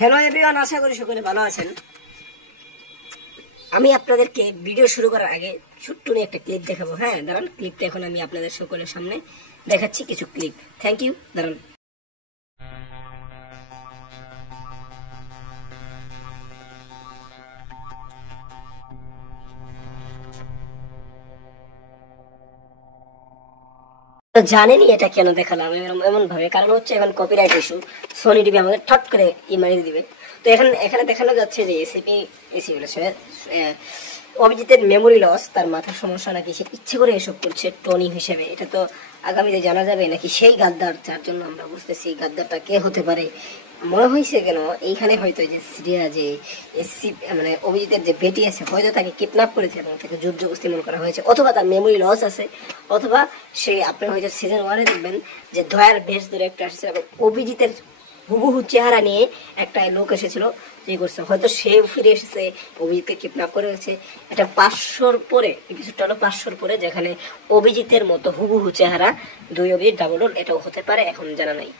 Hello everyone, আশা করি সকলে ভালো আছেন। আমি আপনাদেরকে ভিডিও শুরু করার আগে ছোট্ট একটা ক্লিপ দেখাবো। হ্যাঁ দাঁড়ান, ক্লিপটা এখন আমি আপনাদের সকলের সামনে দেখাচ্ছি। কিছু ক্লিপ। Thank you. দাঁড়ান। জানেনি এটা কেন দেখালাম এমন ভাবে, কারণ হচ্ছে এখন কপিরাইট ইস্যু, সোনি টিভি আমাকে ঠট করে মারিয়ে দিবে। তো এখানে দেখানো যাচ্ছে যে এসি বলেছে অভিজিতের মেমোরি লস, তার মাথার সমস্যা, নাকি সে ইচ্ছে করে এসব করছে টনি হিসেবে। এটা তো আগামীতে জানা যাবে, নাকি সেই গাদ্দার যার জন্য আমরা বুঝতেছি গাদ্দারটা কে হতে পারে। মনে হয়েছে কেন এইখানে হয়তো যে সিরিয়া যে মানে অভিজিতের যে বেটি আছে, হয়তো তাকে কিডন্যাপ করেছে এবং তাকে যুদ্ধ জবরদস্তি মনে করা হয়েছে, অথবা তার মেমোরি লস আছে, অথবা সে আপনি হয়তো সিজন 1-এ দেখবেন যে দয়ার বেশ ধরে একটা এসেছে এবং অভিজিতের হুবহু চেহারা নিয়ে একটা লোক এসেছিল, যে করছে হয়তো সে ফিরে এসেছে, অভিজিৎকে কিডন্যাপ করে গেছে। এটা 500-র পরে, এপিসোডটা হলো 500-র পরে, যেখানে অভিজিতের মতো হুবহু চেহারা দুই অভিজিৎ ডাবল রোল, এটাও হতে পারে, এখন জানা নাই।